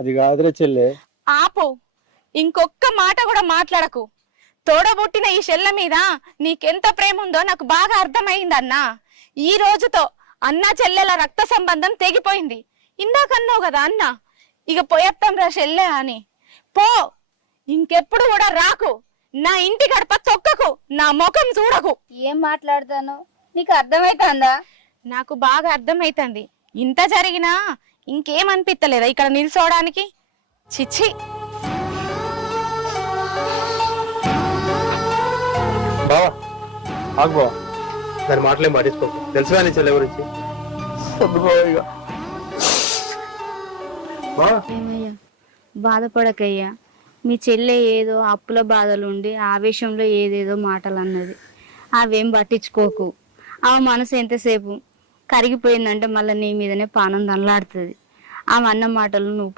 అది కాదురే చెల్లె. ఆపు, ఇంకొక్క మాట కూడా మాట్లాడకు. తోడబుట్టిన ఈ చెల్ల మీద నీకెంత ప్రేమ ఉందో నాకు బాగా అర్థమైందన్నా. ఈ రోజుతో అన్న చెల్లెల రక్త సంబంధం తెగిపోయింది. ఇందాకన్నావు కదా అన్న, ఇక పోయేత్తాం రా చెల్లె అని. పో, ఇంకెప్పుడు కూడా రాకు. నా ఇంటి గడప తొక్కకు, నా ముఖం చూడకు. ఏం మాట్లాడతాను, నీకు అర్థమైతుందా? నాకు బాగా అర్థమైతుంది. ఇంత జరిగినా ఇంకేమనిపిస్తలేదా ఇక్కడ నిల్చోడానికి? చిచ్చి. బావా ఆగు బావా, దాని మాటలేం పట్టించుకోకు. తెలుసుగా నీ చెల్లె గురించి. ఏమయ్యా, బాధపడకయ్యా. మీ చెల్లె ఏదో అప్పుల బాధలు ఉండి ఆవేశంలో ఏదేదో మాటలు అన్నది. అవేం పట్టించుకోకు. ఆ మనసు ఎంతసేపు కరిగిపోయిందంటే మళ్ళీ నీ మీదనే పానం దనలాడుతుంది. ఆ అన్న మాటలు నువ్వు